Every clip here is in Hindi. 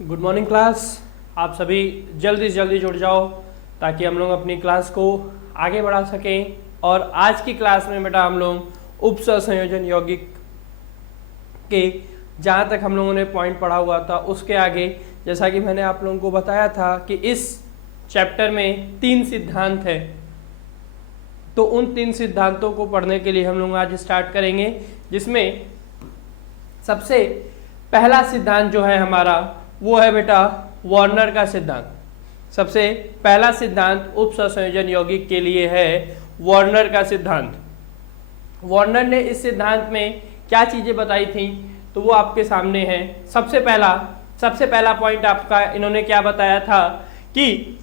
Good morning class. आप सभी जल्दी से जल्दी जुड़ जाओ ताकि हम लोग अपनी क्लास को आगे बढ़ा सकें। और आज की क्लास में बेटा हम लोग उपसंयोजन यौगिक के जहाँ तक हम लोगों ने पॉइंट पढ़ा हुआ था उसके आगे, जैसा कि मैंने आप लोगों को बताया था कि इस चैप्टर में 3 सिद्धांत है, तो उन 3 सिद्धांतों को पढ़ने के लिए हम लोग आज स्टार्ट करेंगे, जिसमें सबसे पहला सिद्धांत जो है हमारा वो है बेटा वार्नर का सिद्धांत। सबसे पहला सिद्धांत उपसंयोजन यौगिक के लिए है वार्नर का सिद्धांत। वार्नर ने इस सिद्धांत में क्या चीजें बताई थी तो वो आपके सामने है। सबसे पहला पॉइंट आपका इन्होंने क्या बताया था कि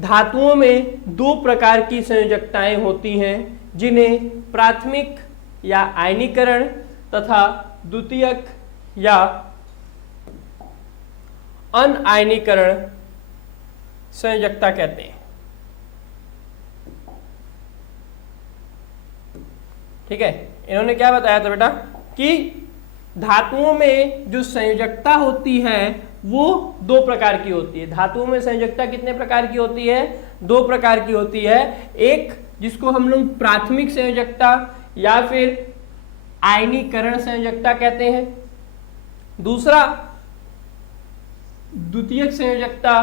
धातुओं में 2 प्रकार की संयोजकताएं होती हैं, जिन्हें प्राथमिक या आयनीकरण तथा द्वितीयक या अनआयनीकरण संयोजकता कहते हैं। ठीक है, इन्होंने क्या बताया था बेटा कि धातुओं में जो संयोजकता होती है वो 2 प्रकार की होती है। धातुओं में संयोजकता कितने प्रकार की होती है? 2 प्रकार की होती है। एक जिसको हम लोग प्राथमिक संयोजकता या फिर आयनीकरण संयोजकता कहते हैं, दूसरा द्वितीयक संयोजकता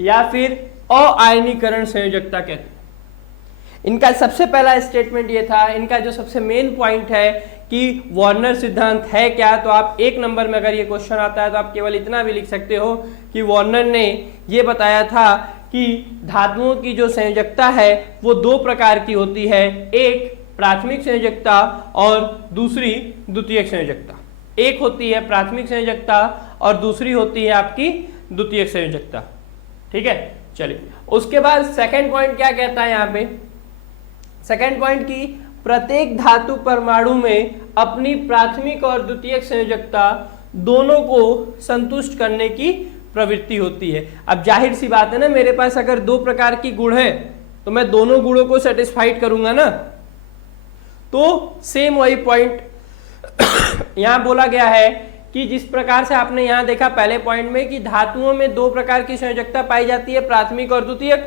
या फिर अआयनीकरण संयोजकता कहते हैं। इनका सबसे पहला स्टेटमेंट ये था, इनका जो सबसे मेन पॉइंट है कि वार्नर सिद्धांत है क्या। तो आप 1 नंबर में अगर ये क्वेश्चन आता है तो आप केवल इतना भी लिख सकते हो कि वार्नर ने ये बताया था कि धातुओं की जो संयोजकता है वो 2 प्रकार की होती है, एक प्राथमिक संयोजकता और दूसरी द्वितीयक संयोजकता। एक होती है प्राथमिक संयोजकता और दूसरी होती है आपकी द्वितीयक संयोजकता। ठीक है, चलिए उसके बाद सेकंड पॉइंट क्या कहता है यहाँ पे? सेकंड पॉइंट की प्रत्येक धातु परमाणु में अपनी प्राथमिक और द्वितीयक संयोजकता दोनों को संतुष्ट करने की प्रवृत्ति होती है। अब जाहिर सी बात है ना, मेरे पास अगर 2 प्रकार की गुण है तो मैं दोनों गुणों को सेटिस्फाइड करूंगा ना। तो सेम वही पॉइंट यहां बोला गया है कि जिस प्रकार से आपने यहां देखा पहले पॉइंट में कि धातुओं में 2 प्रकार की संयोजकता पाई जाती है, प्राथमिक और द्वितीयक,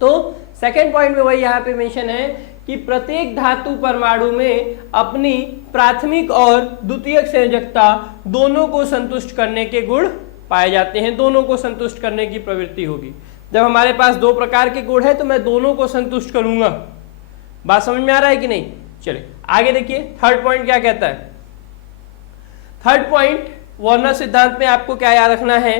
तो सेकंड पॉइंट में वही यहां पे मेंशन है कि प्रत्येक धातु परमाणु में अपनी प्राथमिक और द्वितीयक संयोजकता दोनों को संतुष्ट करने के गुण पाए जाते हैं, दोनों को संतुष्ट करने की प्रवृत्ति होगी। जब हमारे पास 2 प्रकार के गुण है तो मैं दोनों को संतुष्ट करूंगा। बात समझ में आ रहा है कि नहीं? चलिए आगे देखिए, थर्ड पॉइंट क्या कहता है। थर्ड पॉइंट वार्नर सिद्धांत में आपको क्या याद रखना है,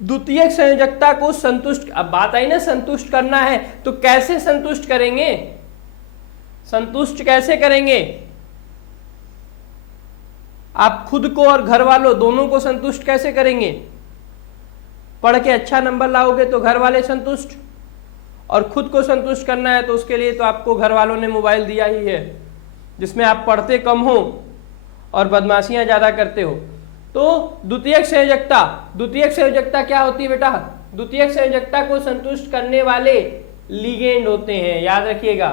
द्वितीयक संयोजकता को संतुष्ट, अब बात आई ना संतुष्ट करना है तो कैसे संतुष्ट करेंगे, संतुष्ट कैसे करेंगे? आप खुद को और घर वालों दोनों को संतुष्ट कैसे करेंगे? पढ़ के अच्छा नंबर लाओगे तो घर वाले संतुष्ट, और खुद को संतुष्ट करना है तो उसके लिए तो आपको घर वालों ने मोबाइल दिया ही है जिसमें आप पढ़ते कम हो और बदमाशियां ज्यादा करते हो। तो द्वितीयक संयोजकता क्या होती है बेटा? द्वितीयक संयोजकता को संतुष्ट करने वाले लिगेंड होते हैं, याद रखिएगा।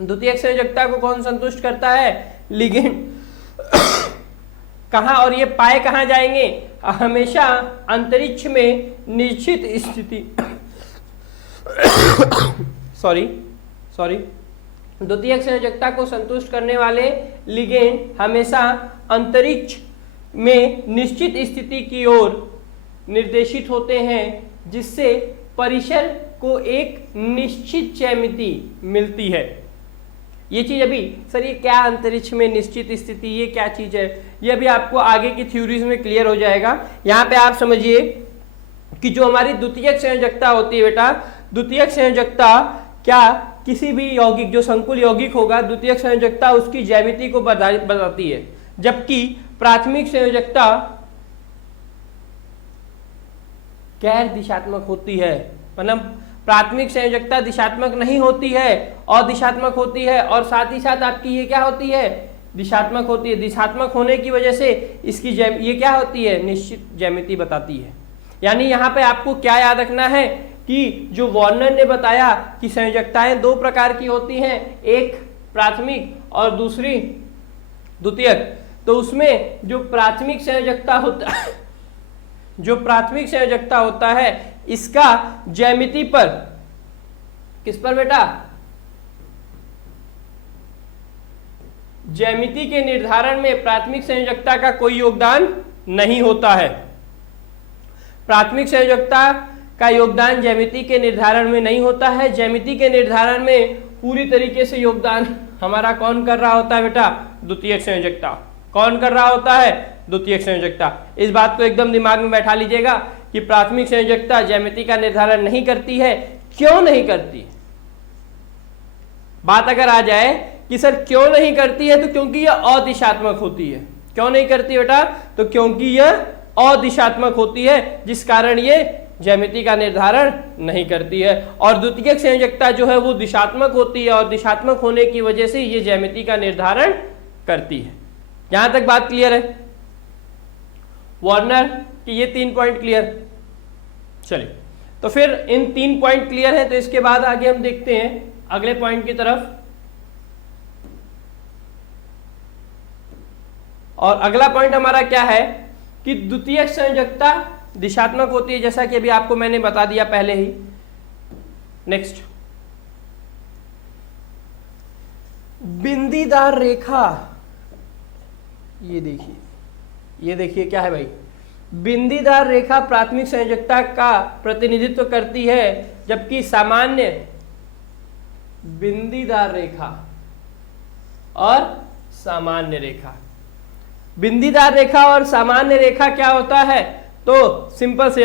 द्वितीयक संयोजकता को कौन संतुष्ट करता है? लिगेंड। कहां, और ये पाए कहां जाएंगे? हमेशा अंतरिक्ष में निश्चित स्थिति सॉरी द्वितीयक संयोजकता को संतुष्ट करने वाले लिगेंड हमेशा अंतरिक्ष में निश्चित स्थिति की ओर निर्देशित होते हैं, जिससे परिसर को एक निश्चित ज्यामिति मिलती है। ये चीज अभी सर ये क्या अंतरिक्ष में निश्चित स्थिति, ये क्या चीज है, ये अभी आपको आगे की थ्योरीज में क्लियर हो जाएगा। यहाँ पे आप समझिए कि जो हमारी द्वितीयक संयोजकता होती है बेटा, द्वितीयक संयोजकता क्या किसी भी यौगिक, जो संकुल यौगिक होगा, द्वितीयक संयोजकता उसकी ज्यामिति को बताती है, जबकि प्राथमिक संयोजकता गैर दिशात्मक होती है। मतलब प्राथमिक संयोजकता दिशात्मक नहीं होती है, अदिशात्मक होती है, और साथ ही साथ आपकी ये क्या होती है? दिशात्मक होती है। दिशात्मक होने की वजह से इसकी ये क्या होती है? निश्चित ज्यामिति बताती है। यानी यहाँ पे आपको क्या याद रखना है कि जो वार्नर ने बताया कि संयोजकताएं 2 प्रकार की होती हैं, एक प्राथमिक और दूसरी द्वितीयक। तो उसमें जो प्राथमिक संयोजकता होता जो प्राथमिक संयोजकता होता है इसका ज्यामिति पर, किस पर बेटा, ज्यामिति के निर्धारण में प्राथमिक संयोजकता का कोई योगदान नहीं होता है। प्राथमिक संयोजकता का योगदान ज्यामिति के निर्धारण में नहीं होता है। ज्यामिति के निर्धारण में पूरी तरीके से योगदान हमारा कौन कर रहा होता है बेटा, द्वितीयक संयोजकता। कौन कर रहा होता है, द्वितीयक संयोजकता। इस बात को एकदम दिमाग में बैठा लीजिएगा कि प्राथमिक संयोजकता ज्यामिति का निर्धारण नहीं करती है। क्यों नहीं करती, बात अगर आ जाए कि सर क्यों नहीं करती है, तो क्योंकि यह अदिशात्मक होती है। क्यों नहीं करती बेटा, तो क्योंकि यह अदिशात्मक होती है, जिस कारण ये ज्यामिति का निर्धारण नहीं करती है। और द्वितीयक संयोजकता जो है वो दिशात्मक होती है, और दिशात्मक होने की वजह से ये ज्यामिति का निर्धारण करती है। यहां तक बात क्लियर है वार्नर कि ये 3 पॉइंट क्लियर। चलिए, तो फिर इन 3 पॉइंट क्लियर है, तो इसके बाद आगे हम देखते हैं अगले पॉइंट की तरफ। और अगला पॉइंट हमारा क्या है कि द्वितीयक संयोजकता दिशात्मक होती है, जैसा कि अभी आपको मैंने बता दिया पहले ही। नेक्स्ट, बिंदीदार रेखा। ये देखिए क्या है भाई, बिंदीदार रेखा प्राथमिक संयोजकता का प्रतिनिधित्व करती है, जबकि सामान्य बिंदीदार रेखा और सामान्य रेखा, बिंदीदार रेखा और सामान्य रेखा क्या होता है, तो सिंपल से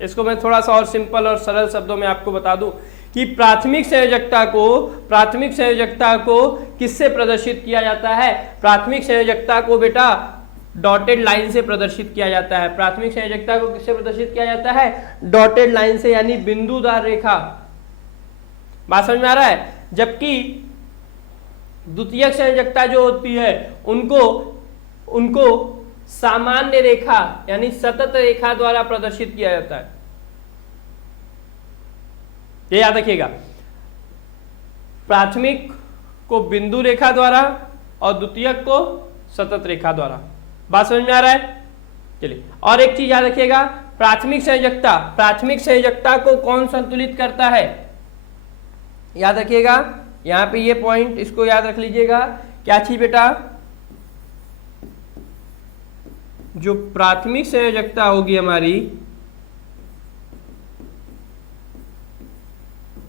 इसको मैं थोड़ा सा और सिंपल और सरल शब्दों में आपको बता दूं कि प्राथमिक संयोजकता को किससे प्रदर्शित किया जाता है। प्राथमिक संयोजकता को बेटा डॉटेड लाइन से प्रदर्शित किया जाता है। प्राथमिक संयोजकता को किससे प्रदर्शित किया जाता है, डॉटेड लाइन से, यानी बिंदुदार रेखा। बात समझ में आ रहा है। जबकि द्वितीयक संयोजकता जो होती है उनको सामान्य रेखा यानी सतत रेखा द्वारा प्रदर्शित किया जाता है। ये याद रखिएगा, प्राथमिक को बिंदु रेखा द्वारा और द्वितीयक को सतत रेखा द्वारा। बात समझ में आ रहा है। चलिए, और एक चीज याद रखिएगा, प्राथमिक संयोजकता को कौन संतुलित करता है, याद रखिएगा। यहां पे ये पॉइंट इसको याद रख लीजिएगा। क्या चीज बेटा, जो प्राथमिक संयोजकता होगी हमारी,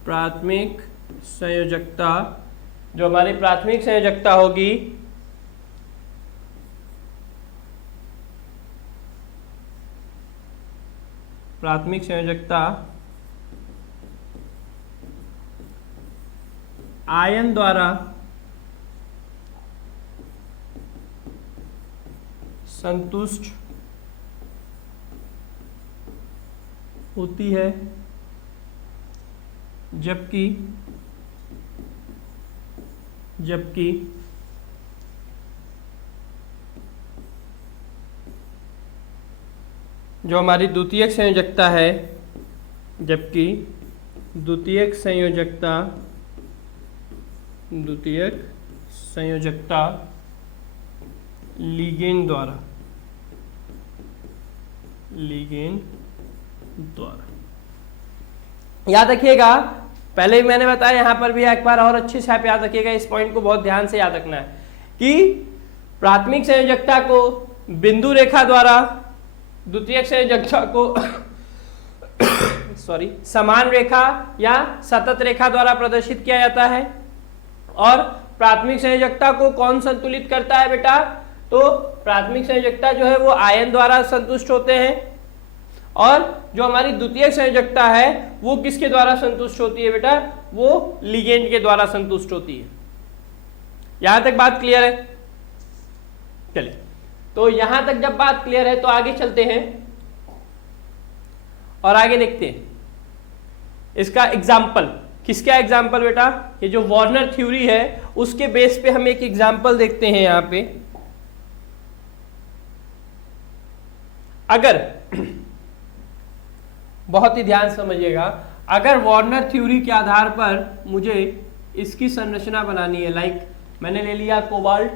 प्राथमिक संयोजकता होगी प्राथमिक संयोजकता आयन द्वारा संतुष्ट होती है, जबकि जो हमारी द्वितीयक संयोजकता है, जबकि द्वितीयक संयोजकता लिगेंड द्वारा याद रखिएगा। पहले भी मैंने बताया, यहां पर भी एक बार और अच्छे से आप याद रखिएगा, इस पॉइंट को बहुत ध्यान से याद रखना है कि प्राथमिक संयोजकता को बिंदु रेखा द्वारा, द्वितीयक संयोजकता को समान रेखा या सतत रेखा द्वारा प्रदर्शित किया जाता है। और प्राथमिक संयोजकता को कौन संतुलित करता है बेटा, तो प्राथमिक संयोजकता जो है वो आयन द्वारा संतुष्ट होते हैं, और जो हमारी द्वितीयक संयोजकता है वो किसके द्वारा संतुष्ट होती है बेटा, वो लिगेंड के द्वारा संतुष्ट होती है। यहां तक बात क्लियर है। चलिए, तो यहां तक जब बात क्लियर है तो आगे चलते हैं और आगे देखते हैं इसका एग्जाम्पल। किसका एग्जाम्पल बेटा, ये जो वार्नर थ्योरी है उसके बेस पे हम एक एग्जाम्पल देखते हैं। यहां पे अगर बहुत ही ध्यान समझिएगा, अगर वार्नर थ्योरी के आधार पर मुझे इसकी संरचना बनानी है, लाइक मैंने ले लिया कोबाल्ट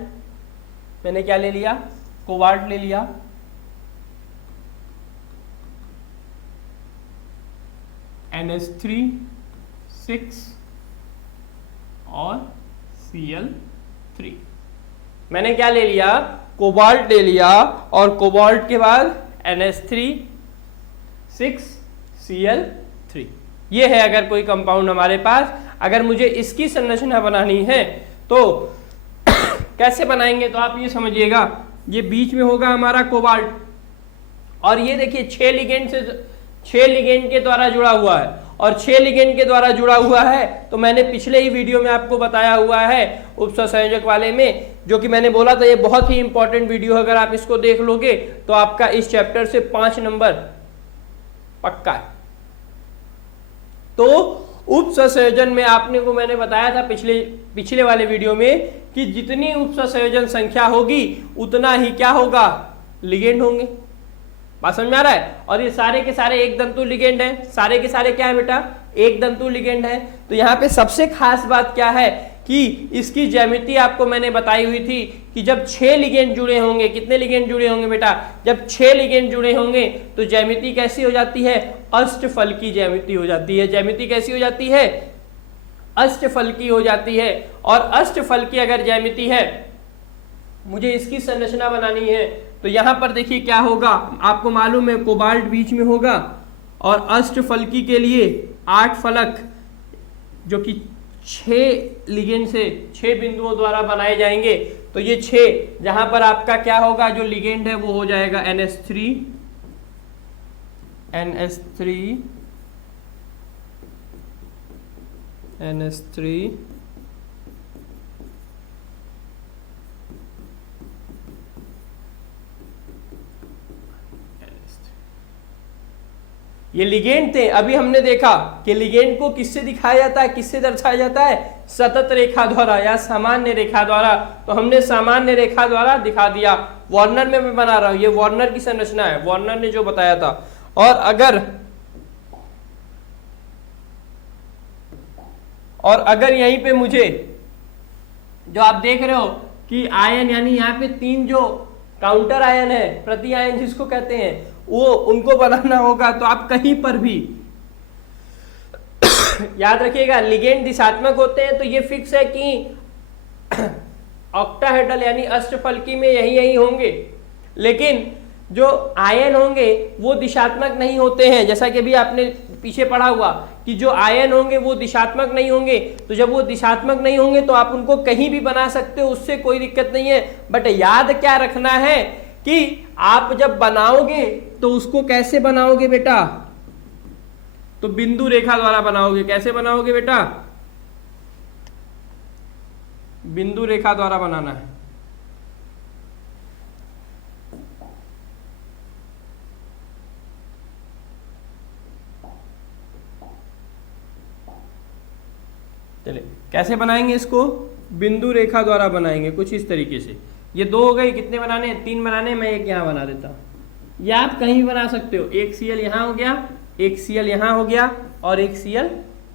मैंने क्या ले लिया, कोबाल्ट ले लिया, NH3 6 और Cl3। मैंने क्या ले लिया, कोबाल्ट ले लिया और कोबाल्ट के बाद NH3 6 Cl3। ये है अगर कोई कंपाउंड हमारे पास। अगर मुझे इसकी संरचना बनानी है तो कैसे बनाएंगे, तो आप ये समझिएगा, ये बीच में होगा हमारा कोबाल्ट और ये देखिए 6 लिगेंड के द्वारा जुड़ा हुआ है और 6 लिगेंड के द्वारा जुड़ा हुआ है। तो मैंने पिछले ही वीडियो में आपको बताया हुआ है उपसंयोजक वाले में, जो कि मैंने बोला था ये बहुत ही इंपॉर्टेंट वीडियो, अगर आप इसको देख लोगे तो आपका इस चैप्टर से 5 नंबर पक्का है। तो उपसंयोजन में आपने को मैंने बताया था पिछले वाले वीडियो में कि जितनी उपसंयोजन संख्या होगी उतना ही क्या होगा, लिगेंड होंगे। बात समझ में आ रहा है। और ये सारे के सारे एक दंतु लिगेंड है, सारे के सारे क्या है बेटा, एक दंतु लिगेंड है। तो यहाँ पे सबसे खास बात क्या है कि इसकी ज्यामिति आपको मैंने बताई हुई थी कि जब 6 लिगेंड जुड़े होंगे, कितने लिगेंड जुड़े होंगे बेटा, जब 6 लिगेंड जुड़े होंगे तो ज्यामिति कैसी हो जाती है, अष्टफल की ज्यामिति हो जाती है। ज्यामिति कैसी हो जाती है, अष्टफल की हो जाती है। और अष्टफल की अगर ज्यामिति है, मुझे इसकी संरचना बनानी है, तो यहां पर देखिए क्या होगा, आपको मालूम है कोबाल्ट बीच में होगा और अष्टफलकी के लिए 8 फलक जो कि 6 लिगेंड से 6 बिंदुओं द्वारा बनाए जाएंगे। तो ये 6 जहां पर आपका क्या होगा, जो लिगेंड है वो हो जाएगा NH3 ये लिगेंड थे। अभी हमने देखा कि लिगेंड को किससे दिखाया जाता है, किससे दर्शाया जाता है, सतत रेखा द्वारा या सामान्य रेखा द्वारा। तो हमने सामान्य रेखा द्वारा दिखा दिया। वार्नर में मैं बना रहा हूं, ये वार्नर की संरचना है, वार्नर ने जो बताया था। और अगर यहीं पे मुझे जो आप देख रहे हो कि आयन, यानी यहाँ पे 3 जो काउंटर आयन है, प्रति आयन जिसको कहते हैं, वो उनको बनाना होगा। तो आप कहीं पर भी याद रखिएगा लिगेंड दिशात्मक होते हैं, तो ये फिक्स है कि ऑक्टाहेड्रल यानी अष्टफलकी में यही होंगे। लेकिन जो आयन होंगे वो दिशात्मक नहीं होते हैं, जैसा कि अभी आपने पीछे पढ़ा हुआ कि जो आयन होंगे वो दिशात्मक नहीं होंगे। तो जब वो दिशात्मक नहीं होंगे तो आप उनको कहीं भी बना सकते हो, उससे कोई दिक्कत नहीं है। बट याद क्या रखना है कि आप जब बनाओगे तो उसको कैसे बनाओगे बेटा, तो बिंदु रेखा द्वारा बनाओगे। कैसे बनाओगे बेटा, बिंदु रेखा द्वारा बनाना है। चलिए कैसे बनाएंगे इसको, बिंदु रेखा द्वारा बनाएंगे कुछ इस तरीके से। ये 2 हो गई, कितने बनाने हैं, 3 बनाने, मैं एक यहां बना देता हूं। या आप कहीं भी बना सकते हो, एक Cl यहां हो गया, एक Cl यहां हो गया और एक Cl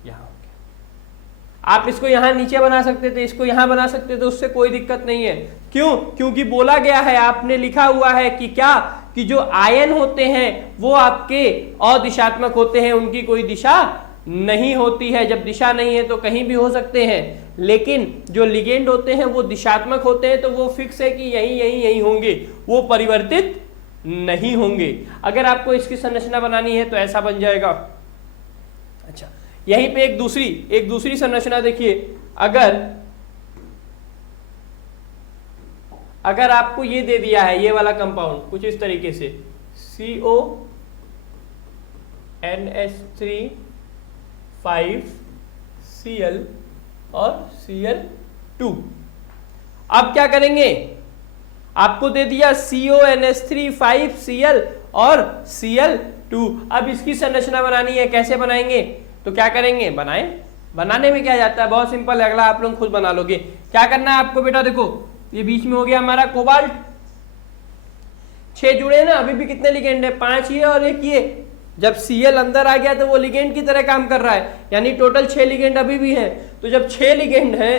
यहां हो गया। आप इसको यहां नीचे बना सकते थे, इसको यहां बना सकते थे, उससे कोई दिक्कत नहीं है। क्यों, क्योंकि बोला गया है, आपने लिखा हुआ है कि क्या, कि जो आयन होते हैं वो आपके अदिशात्मक होते हैं, उनकी कोई दिशा नहीं होती है। जब दिशा नहीं है तो कहीं भी हो सकते हैं, लेकिन जो लिगेंड होते हैं वो दिशात्मक होते हैं, तो वो फिक्स है कि यही होंगे, वो परिवर्तित नहीं होंगे। अगर आपको इसकी संरचना बनानी है तो ऐसा बन जाएगा। अच्छा, यहीं पे एक दूसरी संरचना देखिए। अगर आपको ये दे दिया है, ये वाला कंपाउंड कुछ इस तरीके से, CO NH3 5 Cl और Cl2। अब क्या करेंगे, आपको दे दिया CO NH3 5 Cl और Cl2। अब इसकी संरचना बनानी है, कैसे बनाएंगे, तो क्या करेंगे, बनाने में क्या जाता है, बहुत सिंपल है, अगला आप लोग खुद बना लोगे। क्या करना है आपको बेटा, देखो ये बीच में हो गया हमारा कोबाल्ट, 6 जुड़े हैं ना, अभी भी कितने लिगेंड है, 5 ये और एक ये। जब Cl अंदर आ गया तो वो लिगेंड की तरह काम कर रहा है, यानी टोटल 6 लिगेंड अभी भी हैं। तो जब 6 लिगेंड है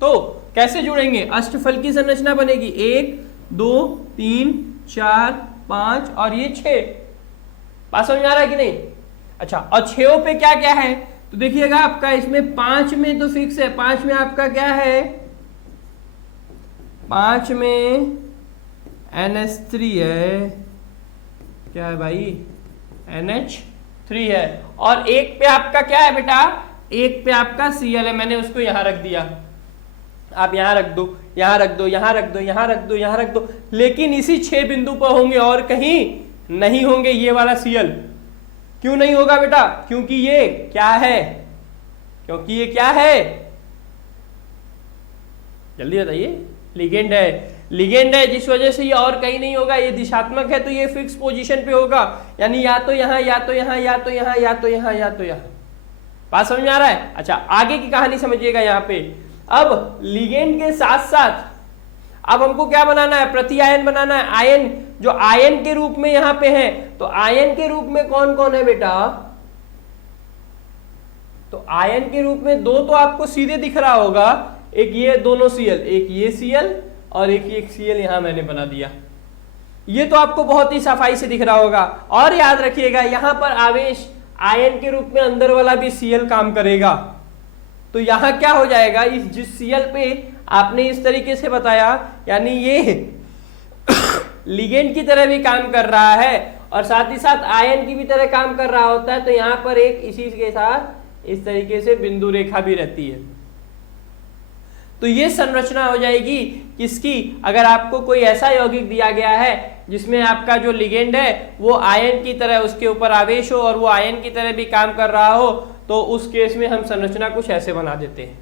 तो कैसे जुड़ेंगे, अष्टफल की संरचना बनेगी 1 2 3 4 5 और ये 6। बात समझ में आ रहा है कि नहीं? अच्छा, और 6 पे क्या क्या है तो देखिएगा आपका इसमें 5 में तो फिक्स है, 5 में आपका क्या है, 5 में NH3 है, क्या है भाई, NH3 है, और 1 पे आपका क्या है बेटा, 1 पे आपका Cl है, मैंने उसको यहां रख दिया, आप यहां रख दो, यहां रख दो, यहां रख दो, यहां रख दो, यहां रख दो, लेकिन इसी 6 बिंदु पर होंगे और कहीं नहीं होंगे ये वाला Cl। क्यों नहीं होगा बेटा, क्योंकि ये क्या है, क्योंकि ये क्या है, जल्दी बताइए, लिगेंड है, लिगेंड है, जिस वजह से ये और कहीं नहीं होगा, ये दिशात्मक है तो ये फिक्स पोजीशन पे होगा, यानी या तो यहां या तो यहां या तो यहां या तो यहां या तो यहां। बात समझ में आ रहा है? अच्छा, आगे की कहानी समझिएगा यहां पे। अब लिगेंड के साथ साथ अब हमको क्या बनाना है, प्रति आयन बनाना है, आयन जो आयन के रूप में यहां पे है, तो आयन के रूप में कौन कौन है बेटा, तो आयन के रूप में 2 तो आपको सीधे दिख रहा होगा, एक ये दोनों Cl, एक ये Cl और एक Cl यहां मैंने बना दिया, ये तो आपको बहुत ही सफाई से दिख रहा होगा। और याद रखिएगा यहां पर आवेश आयन के रूप में अंदर वाला भी Cl काम करेगा, तो यहां क्या हो जाएगा, इस जिस Cl पे आपने इस तरीके से बताया, यानी ये लिगेंड की तरह भी काम कर रहा है और साथ ही साथ आयन की भी तरह काम कर रहा होता है, तो यहां पर एक इसी के साथ इस तरीके से बिंदु रेखा भी रहती है। तो ये संरचना हो जाएगी किसकी, अगर आपको कोई ऐसा यौगिक दिया गया है जिसमें आपका जो लिगेंड है वो आयन की तरह, उसके ऊपर आवेश हो और वो आयन की तरह भी काम कर रहा हो, तो उस केस में हम संरचना कुछ ऐसे बना देते हैं।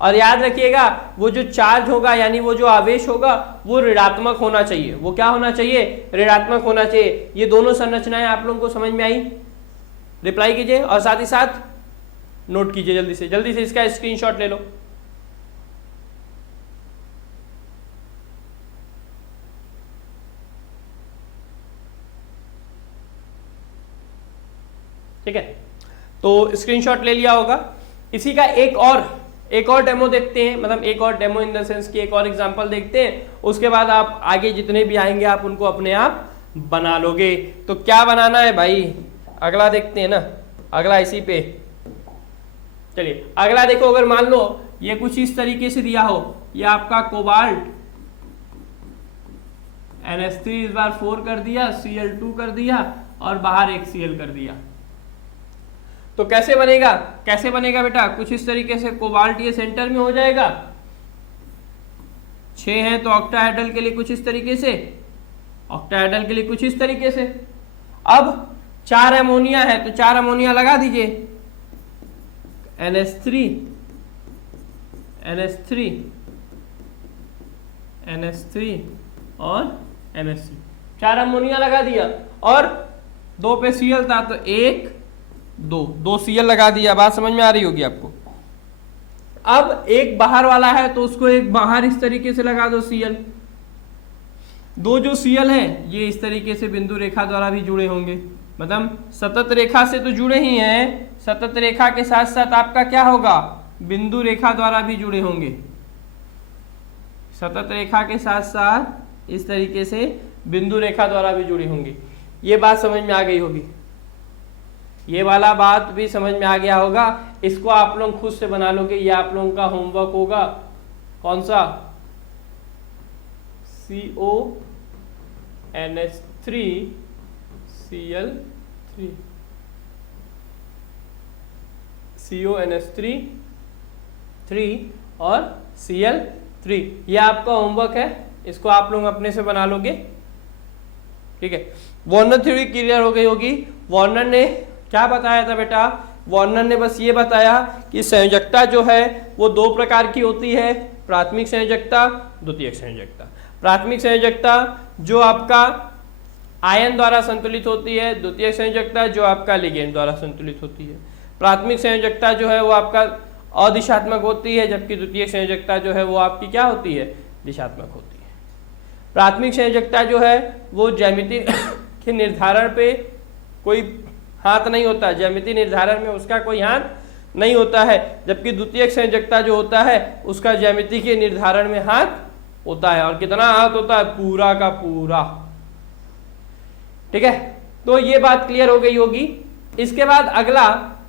और याद रखिएगा वो जो चार्ज होगा यानी वो जो आवेश होगा वो ऋणात्मक होना चाहिए, वो क्या होना चाहिए, ऋणात्मक होना चाहिए। ये दोनों संरचनाएं आप लोगों को समझ में आई? रिप्लाई कीजिए और साथ ही साथ नोट कीजिए, जल्दी से इसका स्क्रीनशॉट ले लो। ठीक है, तो स्क्रीनशॉट ले लिया होगा। इसी का एक और डेमो देखते हैं, मतलब एक और डेमो इन द सेंस की एक और एग्जांपल देखते हैं, उसके बाद आप आगे जितने भी आएंगे आप उनको अपने आप बना लोगे। तो क्या बनाना है भाई, अगला देखते हैं ना, अगला इसी पे चलिए। अगला देखो, अगर मान लो ये कुछ इस तरीके से दिया हो, ये आपका कोबाल्ट NH3 इस बार 4 कर दिया, Cl2 कर दिया और बाहर एक Cl कर दिया, तो कैसे बनेगा, कैसे बनेगा बेटा, कुछ इस तरीके से कोबाल्ट ये सेंटर में हो जाएगा, 6 है तो ऑक्टाहेड्रल के लिए कुछ इस तरीके से, ऑक्टाहेड्रल के लिए कुछ इस तरीके से। अब 4 अमोनिया है तो 4 अमोनिया लगा दीजिए, NH3 और NH3, 4 अमोनिया लगा दिया और 2 पे Cl था तो 1 2 Cl लगा दिया। बात समझ में आ रही होगी आपको। अब एक बाहर वाला है तो उसको एक बाहर इस तरीके से लगा दो Cl। 2 जो Cl है ये इस तरीके से बिंदु रेखा द्वारा भी जुड़े होंगे, मतलब सतत रेखा से तो जुड़े ही हैं, सतत रेखा के साथ साथ आपका क्या होगा, बिंदु रेखा द्वारा भी जुड़े होंगे, सतत रेखा के साथ साथ इस तरीके से बिंदु रेखा द्वारा भी जुड़े होंगे। ये बात समझ में आ गई होगी, ये वाला बात भी समझ में आ गया होगा। इसको आप लोग खुद से बना लोगे, ये आप लोगों का होमवर्क होगा। कौन सा, CONH3 Cl3, CONH3 और Cl3, ये आपका होमवर्क है, इसको आप लोग अपने से बना लोगे। ठीक है, वार्नर थ्योरी क्लियर हो गई होगी। वार्नर ने क्या बताया था बेटा, वार्नर ने बस ये बताया कि संयोजकता जो है वो 2 प्रकार की होती है, प्राथमिक संयोजकता, द्वितीयक संयोजकता। प्राथमिक संयोजकता जो आपका आयन द्वारा संतुलित होती है, द्वितीयक संयोजकता जो आपका लिगेंड द्वारा संतुलित होती है। प्राथमिक संयोजकता जो है वो आपका अदिशात्मक होती है, जबकि द्वितीयक संयोजकता जो है वो आपकी क्या होती है, दिशात्मक होती है। प्राथमिक संयोजकता जो है वो ज्यामिति के निर्धारण पे कोई हाथ नहीं होता, ज्यामिति निर्धारण में उसका कोई हाथ नहीं होता है, जबकि द्वितीयक संयोजकता जो होता है उसका ज्यामिति के निर्धारण में हाथ होता है। और कितना हाथ होता है? पूरा का पूरा। ठीक है, तो ये बात क्लियर हो गई होगी। इसके बाद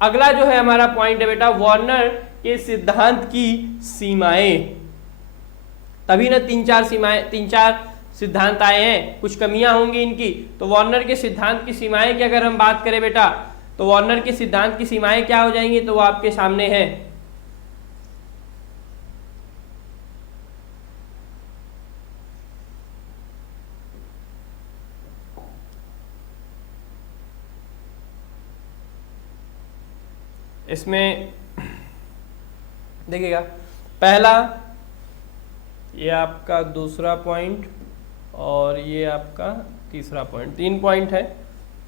अगला जो है हमारा पॉइंट है बेटा वार्नर के सिद्धांत की सीमाएं। तभी ना तीन चार सिद्धांत आए हैं, कुछ कमियां होंगी इनकी। तो वार्नर के सिद्धांत की सीमाएं की अगर हम बात करें बेटा, तो वार्नर के सिद्धांत की सीमाएं क्या हो जाएंगी, तो वो आपके सामने है। इसमें देखिएगा, पहला ये आपका दूसरा पॉइंट और ये आपका तीसरा पॉइंट, 3 पॉइंट है।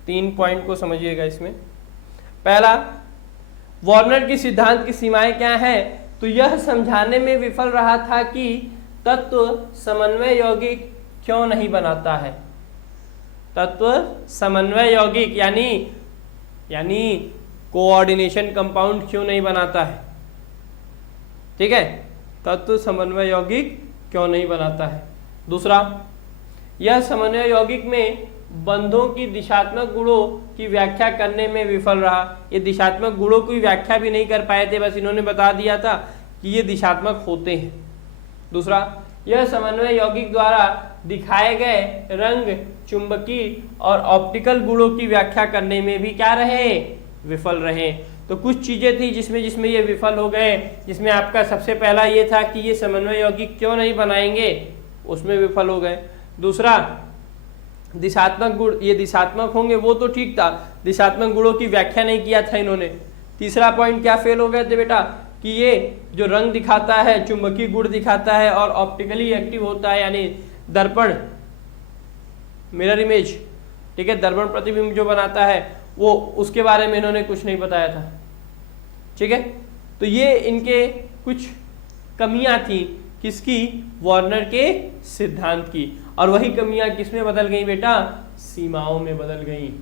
3 पॉइंट को समझिएगा। इसमें पहला, वार्नर की सिद्धांत की सीमाएं क्या है, तो यह समझाने में विफल रहा था कि तत्व समन्वय यौगिक क्यों नहीं बनाता है। तत्व समन्वय यौगिक यानी कोऑर्डिनेशन कंपाउंड क्यों नहीं बनाता है। ठीक है, तत्व समन्वय यौगिक क्यों नहीं बनाता है। दूसरा, यह समन्वय यौगिक में बंधों की दिशात्मक गुणों की व्याख्या करने में विफल रहा। ये दिशात्मक गुणों की व्याख्या भी नहीं कर पाए थे, बस इन्होंने बता दिया था कि ये दिशात्मक होते हैं। दूसरा, यह समन्वय यौगिक द्वारा दिखाए गए रंग, चुंबकीय और ऑप्टिकल गुणों की व्याख्या करने में भी क्या रहे, विफल रहे। तो कुछ चीजें थी जिसमें ये विफल हो गए, जिसमें आपका सबसे पहला ये था कि ये समन्वय यौगिक क्यों नहीं बनाएंगे, उसमें विफल हो गए। दूसरा, दिशात्मक गुण, ये दिशात्मक होंगे वो तो ठीक था, दिशात्मक गुणों की व्याख्या नहीं किया था इन्होंने। तीसरा पॉइंट क्या फेल हो गए थे बेटा, कि ये जो रंग दिखाता है, चुंबकीय गुण दिखाता है और ऑप्टिकली एक्टिव होता है, यानी दर्पण, मिरर इमेज, ठीक है, दर्पण प्रतिबिंब जो बनाता है वो, उसके बारे में इन्होंने कुछ नहीं बताया था। ठीक है, तो ये इनके कुछ कमियां थी किसकी, वार्नर के सिद्धांत की। और वही कमियां किसमें बदल गई बेटा, सीमाओं में बदल गई।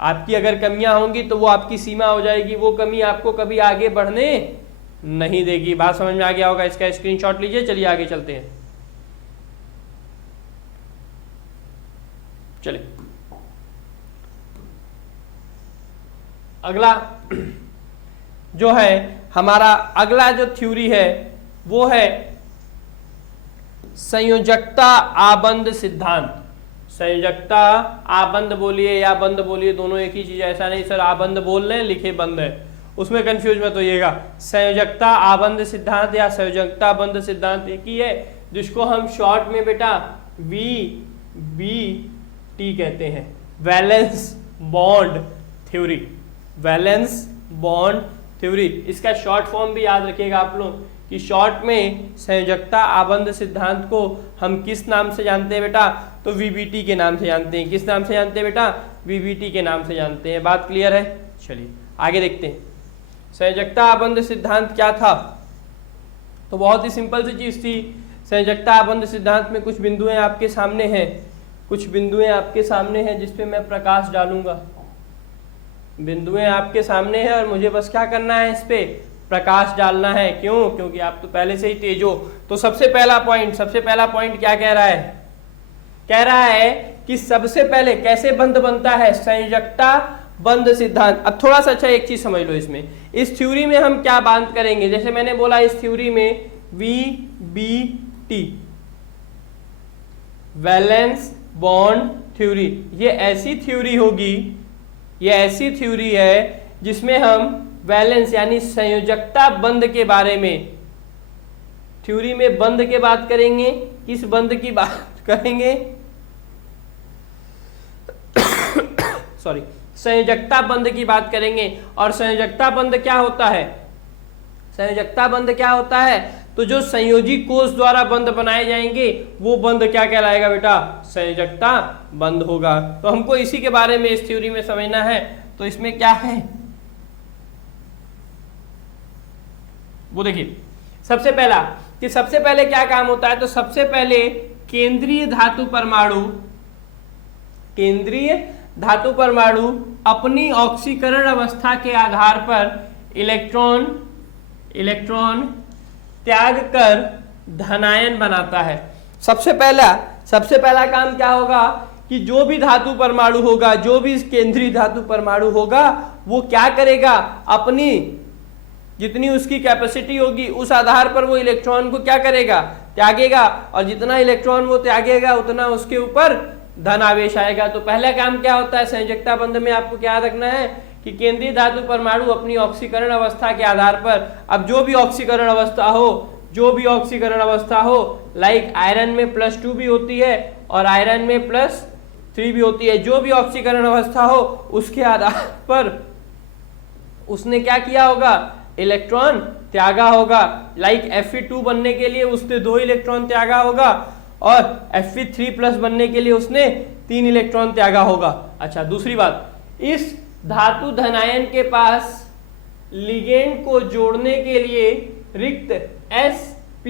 आपकी अगर कमियां होंगी तो वो आपकी सीमा हो जाएगी, वो कमी आपको कभी आगे बढ़ने नहीं देगी। बात समझ में आ गया होगा, इसका स्क्रीनशॉट लीजिए। चलिए आगे चलते हैं। चलिए अगला जो है हमारा, अगला जो थ्योरी है वो है संयोजकता आबंध सिद्धांत। संयोजकता आबंध बोलिए या बंद बोलिए, दोनों एक ही चीज है। ऐसा नहीं सर आबंध बोल रहे हैं लिखे बंद है, उसमें कंफ्यूज मत होइएगा। संयोजकता आबंध सिद्धांत या संयोजकता बंध सिद्धांत एक ही है, जिसको हम शॉर्ट में बेटा VBT कहते हैं, valence bond theory. Valence bond theory, इसका शॉर्ट फॉर्म भी याद रखिएगा आप लोग कि शॉर्ट में संयोजकता आबंध सिद्धांत को हम किस नाम से जानते हैं बेटा, तो VBT के नाम से जानते हैं। किस नाम से जानते हैं बेटा, VBT के नाम से जानते हैं। बात क्लियर है। चलिए आगे देखते हैं, संयोजकता आबंध सिद्धांत क्या था। तो बहुत ही सिंपल सी चीज थी। संयोजकता आबंध सिद्धांत में कुछ बिंदुएं आपके सामने हैं, कुछ बिंदुएं आपके सामने हैं जिसपे मैं प्रकाश डालूंगा। बिंदुएं आपके सामने हैं और मुझे बस क्या करना है, इस पे प्रकाश डालना है। क्यों, क्योंकि आप तो पहले से ही तेज हो। तो सबसे पहला पॉइंट क्या कह रहा है, कह रहा है कि सबसे पहले कैसे बंध बनता है, संयोजकता बंध सिद्धांत। अब थोड़ा सा अच्छा एक चीज समझ लो, इसमें इस थ्योरी में हम क्या बात करेंगे। जैसे मैंने बोला इस थ्योरी में VBT, वैलेंस बॉन्ड थ्योरी, ये ऐसी थ्योरी होगी, ये ऐसी थ्योरी है जिसमें हम वैलेंस यानी संयोजकता बंध के बारे में, थ्योरी में बंध के बात करेंगे। किस बंध की बात करेंगे, सॉरी, संयोजकता बंध की बात करेंगे। और संयोजकता बंध क्या होता है, संयोजकता बंध क्या होता है, तो जो संयोजी कोष द्वारा बंध बनाए जाएंगे वो बंध क्या कहलाएगा बेटा, संयोजकता बंध होगा। तो हमको इसी के बारे में इस थ्योरी में समझना है। तो इसमें क्या है वो देखिए, सबसे पहले क्या काम होता है, तो सबसे पहले केंद्रीय धातु परमाणु अपनी ऑक्सीकरण अवस्था के आधार पर इलेक्ट्रॉन त्याग कर धनायन बनाता है। सबसे पहला काम क्या होगा कि जो भी धातु परमाणु होगा, जो भी केंद्रीय धातु परमाणु होगा, वो क्या करेगा, अपनी जितनी उसकी कैपेसिटी होगी उस आधार पर वो इलेक्ट्रॉन को क्या करेगा, त्यागेगा, और जितना इलेक्ट्रॉन वो त्यागेगा उतना उसके ऊपर धन आवेश आएगा। तो पहला काम क्या होता है संयोजकता बंध में, आपको क्या रखना है कि केंद्रीय धातु परमाणु अपनी ऑक्सीकरण अवस्था के आधार पर, अब जो भी ऑक्सीकरण अवस्था हो, लाइक आयरन में +2 भी होती है और आयरन में +3 भी होती है, जो भी ऑक्सीकरण अवस्था हो उसके आधार पर उसने क्या किया होगा, इलेक्ट्रॉन त्यागा होगा। लाइक Fe2 बनने के लिए उसने 2 इलेक्ट्रॉन त्यागा होगा और Fe3+ बनने के लिए उसने 3 इलेक्ट्रॉन त्यागा होगा। अच्छा, दूसरी बात, इस धातु धनायन के पास लिगेंड को जोड़ने के लिए रिक्त s, p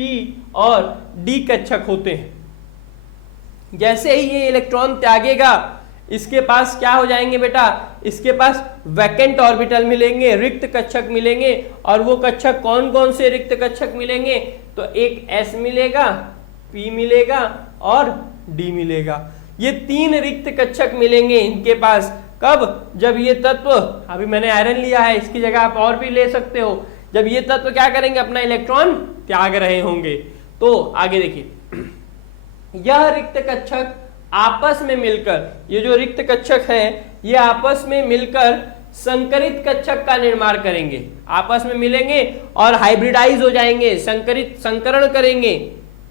और d कक्षक होते हैं। जैसे ही ये इलेक्ट्रॉन त्यागेगा इसके पास क्या हो जाएंगे बेटा, इसके पास वैकेंट ऑर्बिटल मिलेंगे, रिक्त कक्षक मिलेंगे। और वो कक्षक कौन कौन से रिक्त कक्षक मिलेंगे, तो एक s मिलेगा, p मिलेगा और d मिलेगा। ये 3 रिक्त कक्षक मिलेंगे इनके पास। कब, जब ये तत्व, अभी मैंने आयरन लिया है, इसकी जगह आप और भी ले सकते हो, जब ये तत्व क्या करेंगे, अपना इलेक्ट्रॉन त्याग रहे होंगे। तो आगे देखिए, यह रिक्त कक्षक आपस में मिलकर, ये जो रिक्त कक्षक है ये आपस में मिलकर संकरित कक्षक का निर्माण करेंगे, आपस में मिलेंगे और हाइब्रिडाइज हो जाएंगे, संकरण करेंगे।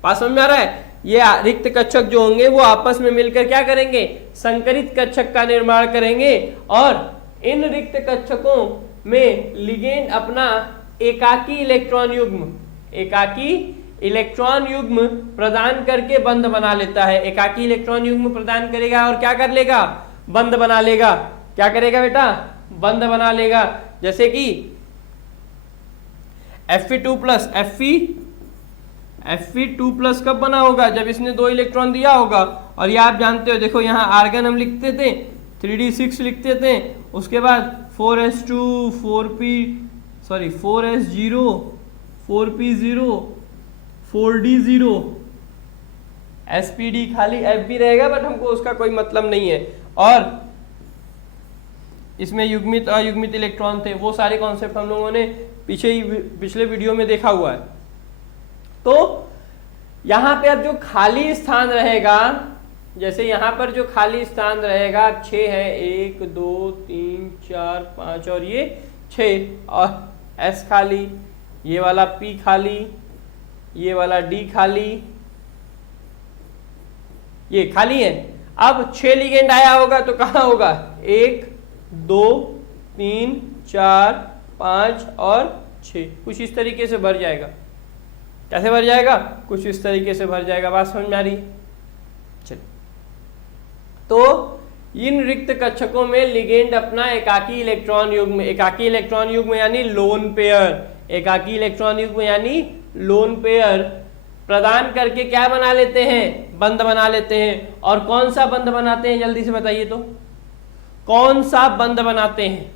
बात समझ में आ रहा है, ये रिक्त कक्षक जो होंगे वो आपस में मिलकर क्या करेंगे, संकरित कक्षक का निर्माण करेंगे। और इन रिक्त कक्षकों में लिगेंड अपना एकाकी इलेक्ट्रॉन युग्म प्रदान करके बंध बना लेता है। एकाकी इलेक्ट्रॉन युग्म प्रदान करेगा और क्या कर लेगा, बंध बना लेगा। क्या करेगा बेटा, बंध बना लेगा। जैसे कि Fe2+ कब बना होगा, जब इसने 2 इलेक्ट्रॉन दिया होगा। और ये आप जानते हो, देखो यहाँ आर्गन हम लिखते थे 3d6 लिखते थे, उसके बाद 4s2 4s0 4p0 4d0 spd, खाली f भी रहेगा बट हमको उसका कोई मतलब नहीं है। और इसमें युग्मित अयुग्मित इलेक्ट्रॉन थे, वो सारे कॉन्सेप्ट हम लोगों ने पिछले वीडियो में देखा हुआ है। तो यहाँ पे अब जो खाली स्थान रहेगा, जैसे यहाँ पर जो खाली स्थान रहेगा 6 है, 1 2 3 4 5 और ये 6, और S खाली, ये वाला P खाली, ये वाला D खाली, ये खाली है। अब 6 लिगेंड आया होगा तो कहाँ होगा, 1 2 3 4 5 और 6, कुछ इस तरीके से भर जाएगा। कैसे भर जाएगा, कुछ इस तरीके से भर जाएगा। बात समझ में आ रही है। चलिए, तो इन रिक्त कक्षकों में लिगेंड अपना एकाकी इलेक्ट्रॉन युग्म यानी लोन पेयर प्रदान करके क्या बना लेते हैं, बंध बना लेते हैं। और कौन सा बंध बनाते हैं, जल्दी से बताइए तो, कौन सा बंध बनाते हैं।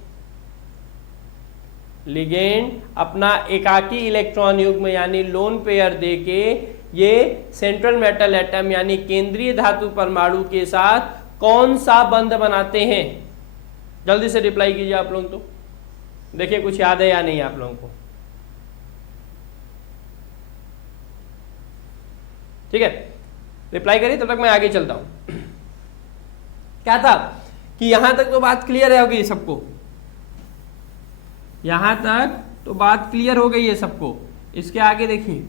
लिगेंड अपना एकाकी इलेक्ट्रॉन युग्म यानी लोन पेयर देके ये सेंट्रल मेटल एटम यानी केंद्रीय धातु परमाणु के साथ कौन सा बंध बनाते हैं। जल्दी से रिप्लाई कीजिए आप लोग, तो देखिए कुछ याद है या नहीं आप लोगों को। ठीक है, रिप्लाई करिए, तब तक मैं आगे चलता हूं। क्या था कि यहां तक तो बात क्लियर होगी सबको, यहां तक तो बात क्लियर हो गई है सबको। इसके आगे देखिए,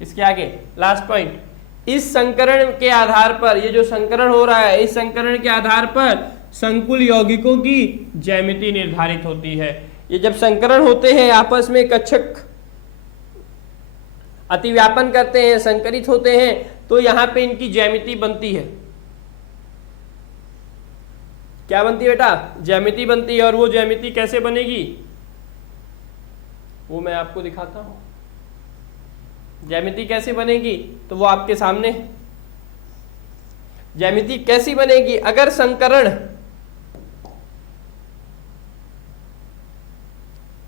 इसके आगे लास्ट पॉइंट, इस संकरण के आधार पर, ये जो संकरण हो रहा है, इस संकरण के आधार पर संकुल यौगिकों की ज्यामिति निर्धारित होती है। ये जब संकरण होते हैं, आपस में कक्षक अतिव्यापन करते हैं, संकरित होते हैं, तो यहां पे इनकी ज्यामिति बनती है। क्या बनती है बेटा, ज्यामिति बनती है। और वो ज्यामिति कैसे बनेगी वो मैं आपको दिखाता हूं। ज्यामिति कैसे बनेगी तो वो आपके सामने। ज्यामिति कैसी बनेगी, अगर संकरण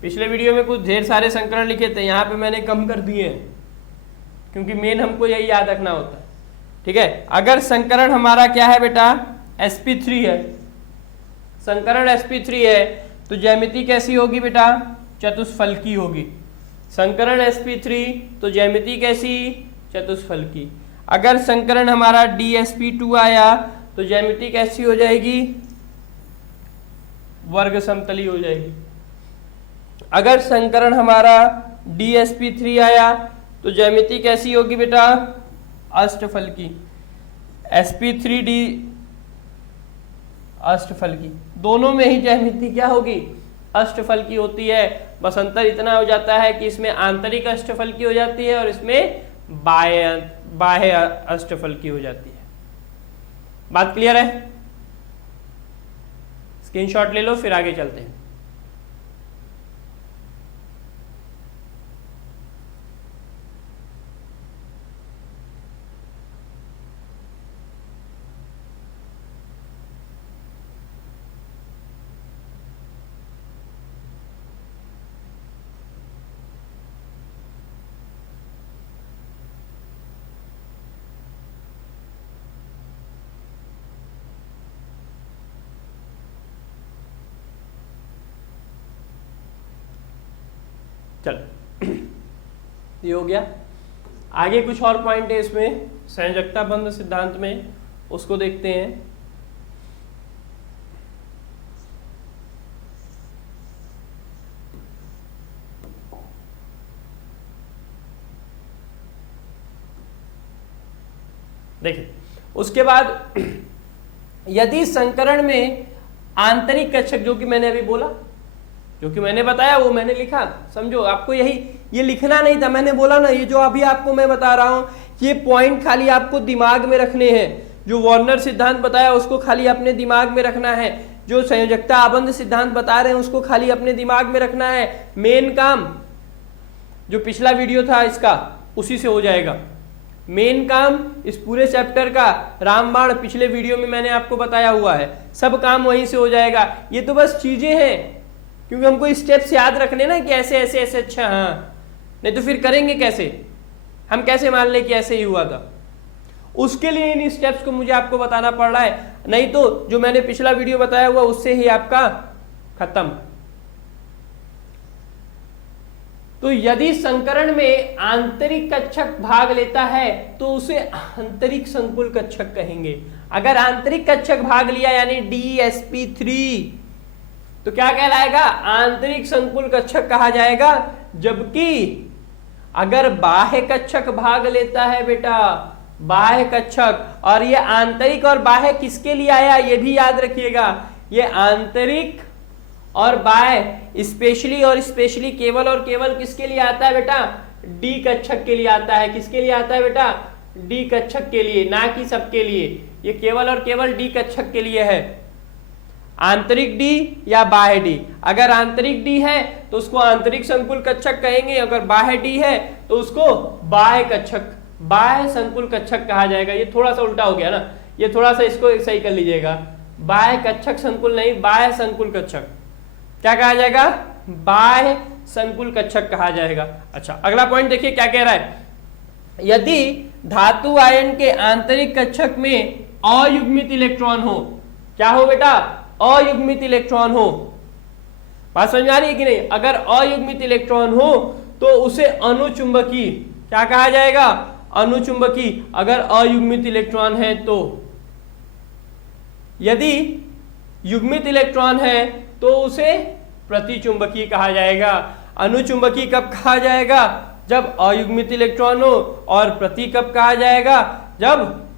पिछले वीडियो में कुछ ढेर सारे संकरण लिखे थे, यहाँ पे मैंने कम कर दिए हैं क्योंकि मेन हमको यही याद रखना होता है। ठीक है, अगर संकरण हमारा क्या है बेटा, sp3 है, संकरण sp3 है तो ज्यामिति कैसी होगी बेटा, चतुष्फलकी होगी। संकरण sp3 तो ज्यामिति कैसी, चतुष्फलकी। अगर संकरण हमारा dsp2 आया तो ज्यामिति कैसी हो जाएगी, वर्ग समतली हो जाएगी। अगर संकरण हमारा dsp3 आया तो ज्यामिति कैसी होगी बेटा, अष्टफलकी। sp3d अष्टफलकी, दोनों में ही ज्यामिति क्या होगी, अष्टफलकी होती है। बस अंतर इतना हो जाता है कि इसमें आंतरिक अष्टफलकी हो जाती है और इसमें बाह्य अष्टफलकी हो जाती है। बात क्लियर है? स्क्रीनशॉट ले लो, फिर आगे चलते हैं। चलो ये हो गया। आगे कुछ और पॉइंट है इसमें संयोजकता बंध सिद्धांत में, उसको देखते हैं। देखिए उसके बाद यदि संकरण में आंतरिक कक्षक, जो कि मैंने अभी बोला, जो कि मैंने बताया वो मैंने लिखा, समझो आपको यही ये लिखना नहीं था, मैंने बोला ना, ये जो अभी आपको मैं बता रहा हूं ये पॉइंट खाली आपको दिमाग में रखने हैं। जो वार्नर सिद्धांत बताया उसको खाली अपने दिमाग में रखना है, जो संयोजकता आबंध सिद्धांत बता रहे हैं उसको खाली अपने दिमाग में रखना है। मेन काम जो पिछला वीडियो था इसका उसी से हो जाएगा। मेन काम इस पूरे चैप्टर का रामबाण पिछले वीडियो में मैंने आपको बताया हुआ है, सब काम वहीं से हो जाएगा। ये तो बस चीजें हैं, क्योंकि हमको स्टेप्स याद रखने ना कि ऐसे ऐसे ऐसे, अच्छा हाँ, नहीं तो फिर करेंगे कैसे, हम कैसे मान ले कि ऐसे ही हुआ था। उसके लिए इन स्टेप्स को मुझे आपको बताना पड़ रहा है, नहीं तो जो मैंने पिछला वीडियो बताया हुआ उससे ही आपका खत्म। तो यदि संकरण में आंतरिक कक्षक भाग लेता है तो उसे आंतरिक संकुल कक्षक कहेंगे। अगर आंतरिक कक्षक भाग लिया यानी dsp3 तो क्या कहलाएगा, आंतरिक संकुल कक्षक कहा जाएगा। जबकि अगर बाह्य कक्षक भाग लेता है बेटा, बाह्य कक्षक, और ये आंतरिक और बाह्य किसके लिए आया ये भी याद रखिएगा, ये आंतरिक और बाह्य स्पेशली और स्पेशली केवल और केवल किसके लिए आता है बेटा, डी कक्षक के लिए आता है। किसके लिए आता है बेटा, डी कक्षक के लिए, ना कि सबके लिए। ये केवल और केवल डी कक्षक के लिए है। आंतरिक डी या बाह्य डी, अगर आंतरिक डी है तो उसको आंतरिक संकुल कक्षक कहेंगे, अगर बाह्य डी है तो उसको बाह्य कक्षक, बाह्य संकुल कक्षक कहा जाएगा। ये थोड़ा सा उल्टा हो गया ना, ये थोड़ा सा इसको सही कर लीजिएगा, बाह्य कक्षक संकुल नहीं, बाह्य संकुल कक्षक। क्या कहा जाएगा, बाह्य संकुल कक्षक कहा जाएगा। अच्छा अगला पॉइंट देखिए क्या कह रहा है, यदि धातु आयन के आंतरिक कक्षक में अयुग्मित इलेक्ट्रॉन हो, क्या हो बेटा, अयुग्मित इलेक्ट्रॉन हो। बात समझ आ रही है कि नहीं, अगर अयुग्मित इलेक्ट्रॉन हो तो उसे अनुचुंबकी, क्या कहा जाएगा, अनुचुंबकी, अगर अयुग्मित इलेक्ट्रॉन है तो। यदि युग्मित इलेक्ट्रॉन है तो उसे प्रतिचुंबकी कहा जाएगा। अनुचुंबकी कब कहा जाएगा, जब अयुग्मित इलेक्ट्रॉन हो, और प्रति कब कहा जाएगा, जब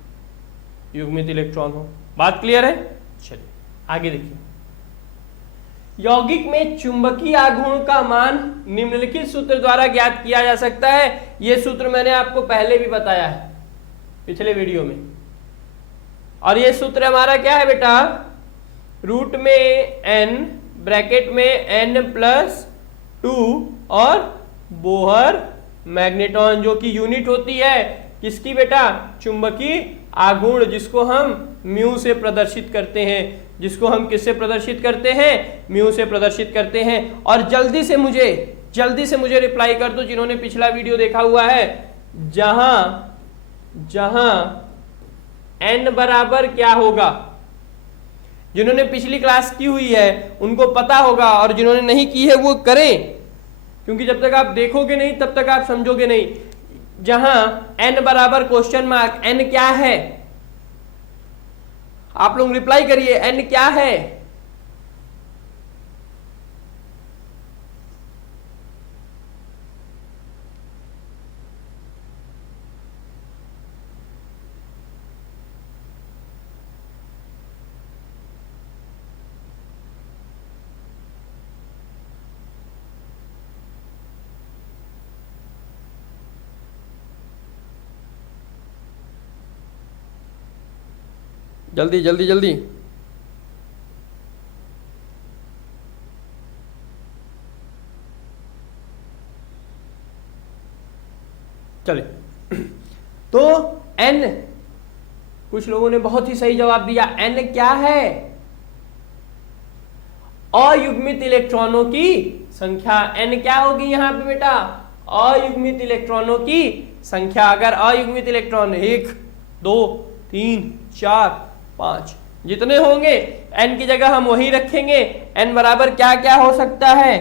युग्मित इलेक्ट्रॉन हो। बात क्लियर है? चलिए आगे देखिए, यौगिक में चुंबकीय आघूर्ण का मान निम्नलिखित सूत्र द्वारा ज्ञात किया जा सकता है। यह सूत्र मैंने आपको पहले भी बताया है पिछले वीडियो में, और यह सूत्र हमारा क्या है बेटा, रूट में n, ब्रैकेट में n+2 और बोहर मैग्नेटॉन, जो कि यूनिट होती है किसकी बेटा, चुंबकीय आघूर्ण, जिसको हम म्यू से प्रदर्शित करते हैं। जिसको हम किससे प्रदर्शित करते हैं, म्यू से प्रदर्शित करते हैं। और जल्दी से मुझे रिप्लाई कर दो जिन्होंने पिछला वीडियो देखा हुआ है, जहां n बराबर क्या होगा। जिन्होंने पिछली क्लास की हुई है उनको पता होगा, और जिन्होंने नहीं की है वो करें, क्योंकि जब तक आप देखोगे नहीं तब तक आप समझोगे नहीं। जहां n बराबर क्वेश्चन मार्क, n क्या है, आप लोग रिप्लाई करिए, n क्या है। जल्दी जल्दी जल्दी। चले तो n, कुछ लोगों ने बहुत ही सही जवाब दिया। n क्या है, अयुग्मित इलेक्ट्रॉनों की संख्या। n क्या होगी यहां पे बेटा, अयुग्मित इलेक्ट्रॉनों की संख्या। अगर अयुग्मित इलेक्ट्रॉन 1 2 3 4 5 जितने होंगे, n की जगह हम वही रखेंगे। n बराबर क्या क्या हो सकता है,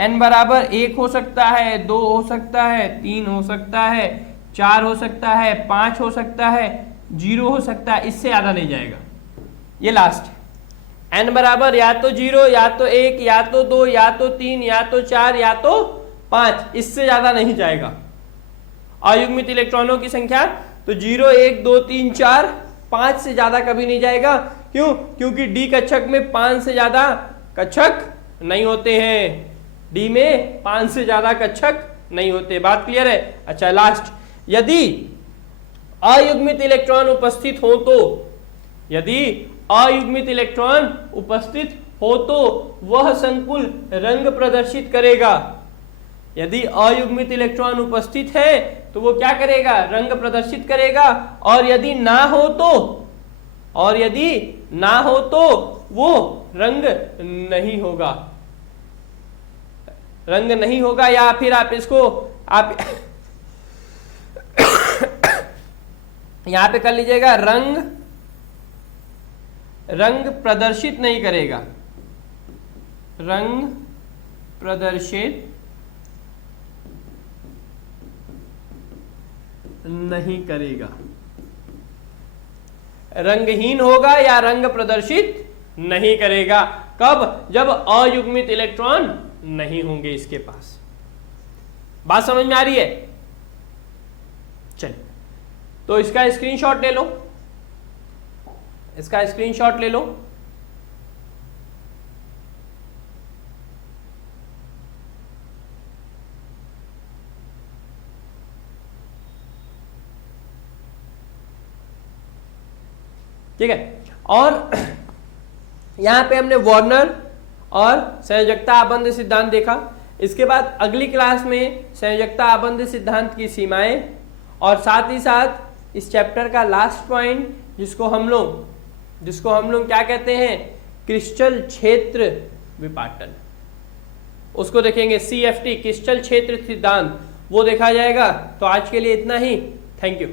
n बराबर 1 हो सकता है, 2 हो सकता है, 3 हो सकता है, 4 हो सकता है, 5 हो सकता है, 0 हो सकता है, इससे ज्यादा नहीं जाएगा। ये लास्ट है। n बराबर या तो 0, या तो 1, या तो 2, या तो 3, या तो 4, या तो 5, इससे ज्यादा नहीं जाएगा अयुग्मित इलेक्ट्रॉनों की संख्या। तो 0 1 2 3 4 5 से ज्यादा कभी नहीं जाएगा। क्यों? क्योंकि डी कक्षक में 5 से ज्यादा कक्षक नहीं होते हैं, डी में 5 से ज्यादा कक्षक नहीं होते। बात क्लियर है? अच्छा लास्ट, यदि अयुग्मित इलेक्ट्रॉन उपस्थित हो तो, यदि अयुग्मित इलेक्ट्रॉन उपस्थित हो तो वह संकुल रंग प्रदर्शित करेगा। यदि अयुग्मित इलेक्ट्रॉन उपस्थित है तो वो क्या करेगा, रंग प्रदर्शित करेगा। और यदि ना हो तो, और यदि ना हो तो वो रंग नहीं होगा, रंग नहीं होगा। या फिर आप इसको आप यहां पे कर लीजिएगा, रंग प्रदर्शित नहीं करेगा, रंग प्रदर्शित नहीं करेगा। रंगहीन होगा या रंग प्रदर्शित नहीं करेगा। कब? जब अयुग्मित इलेक्ट्रॉन नहीं होंगे इसके पास। बात समझ में आ रही है? चलिए, तो इसका स्क्रीनशॉट ले लो, इसका स्क्रीनशॉट ले लो। ठीक है, और यहां पे हमने वार्नर और संयोजकता आबंध सिद्धांत देखा। इसके बाद अगली क्लास में संयोजकता आबंध सिद्धांत की सीमाएं, और साथ ही साथ इस चैप्टर का लास्ट पॉइंट जिसको हम लोग क्या कहते हैं, क्रिस्टल क्षेत्र विपाटन, उसको देखेंगे। CFT क्रिस्टल क्षेत्र सिद्धांत वो देखा जाएगा। तो आज के लिए इतना ही। Thank you.